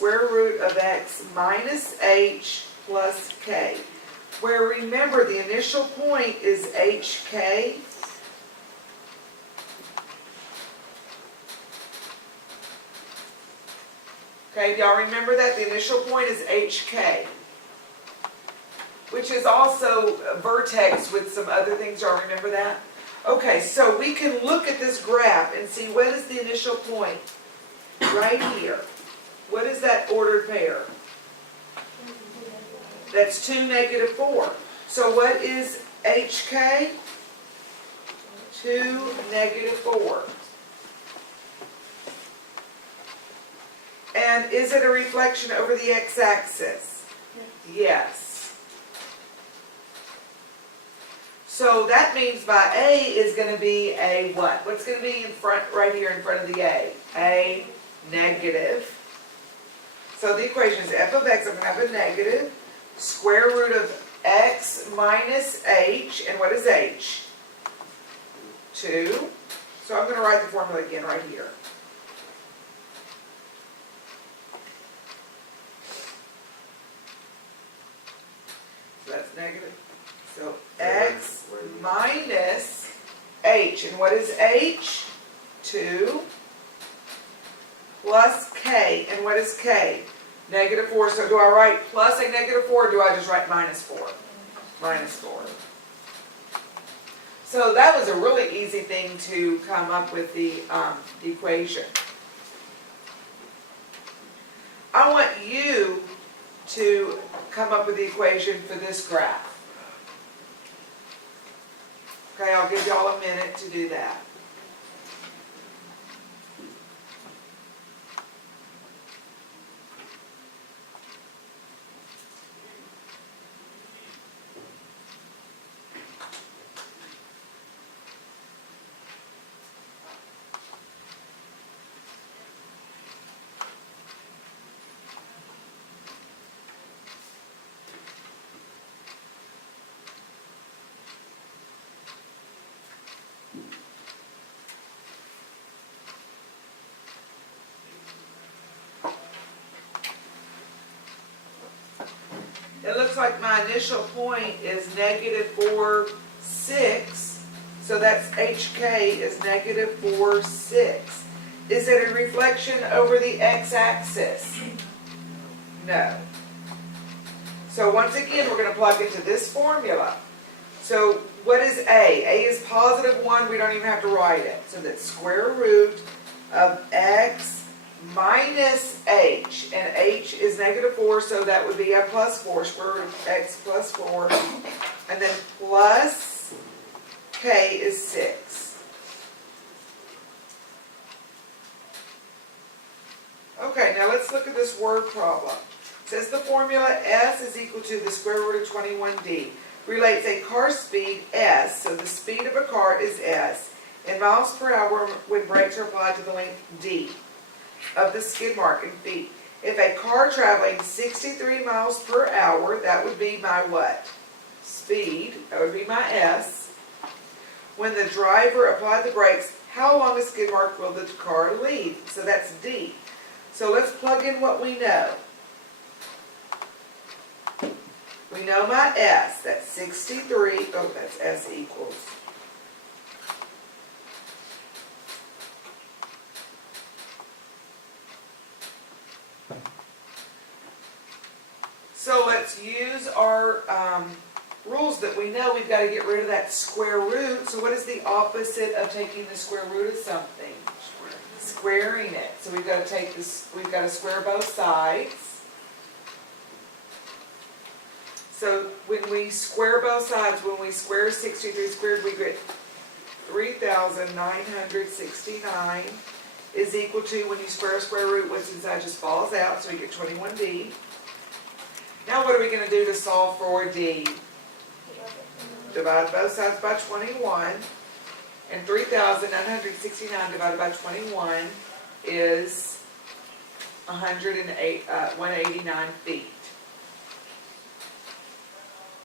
square root of x minus h plus k. Where remember the initial point is hk. Okay, do y'all remember that? The initial point is hk, which is also a vertex with some other things. Y'all remember that? Okay, so we can look at this graph and see what is the initial point right here. What is that ordered pair? That's 2, -4. So what is hk? 2, -4. And is it a reflection over the x-axis? Yes. So that means by A is going to be a what? What's going to be in front, right here in front of the A? A negative. So the equation is f of x, I'm going to have a negative, square root of x minus h, and what is h? 2. So I'm going to write the formula again right here. So that's negative. So x minus h, and what is h? 2 plus k, and what is k? -4. So do I write plus a -4, or do I just write -4? -4. So that was a really easy thing to come up with the equation. I want you to come up with the equation for this graph. Okay, I'll give y'all a minute to do that. It looks like my initial point is -4, 6. So that's hk is -4, 6. Is it a reflection over the x-axis? No. So once again, we're going to plug into this formula. So what is A? A is +1. We don't even have to write it. So that's square root of x minus h, and h is -4, so that would be a +4, square root of x plus 4, and then plus k is 6. Okay, now let's look at this word problem. It says the formula S is equal to the square root of 21d. Relates a car speed S, so the speed of a car is S, in miles per hour when brakes are applied to the length d of the skid mark in feet. If a car traveling 63 miles per hour, that would be my what? Speed. That would be my S. When the driver applied the brakes, how long a skid mark will the car leave? So that's D. So let's plug in what we know. We know my S. That's 63. Oh, that's S equals. So let's use our rules that we know. We've got to get rid of that square root. So what is the opposite of taking the square root of something? Squaring it. So we've got to take this, we've got to square both sides. So when we square both sides, when we square 63 squared, we get 3,969 is equal to, when you square a square root, what's inside just falls out, so you get 21d. Now what are we going to do to solve for d? Divide both sides by 21, and 3,969 divided by 21 is 189 feet.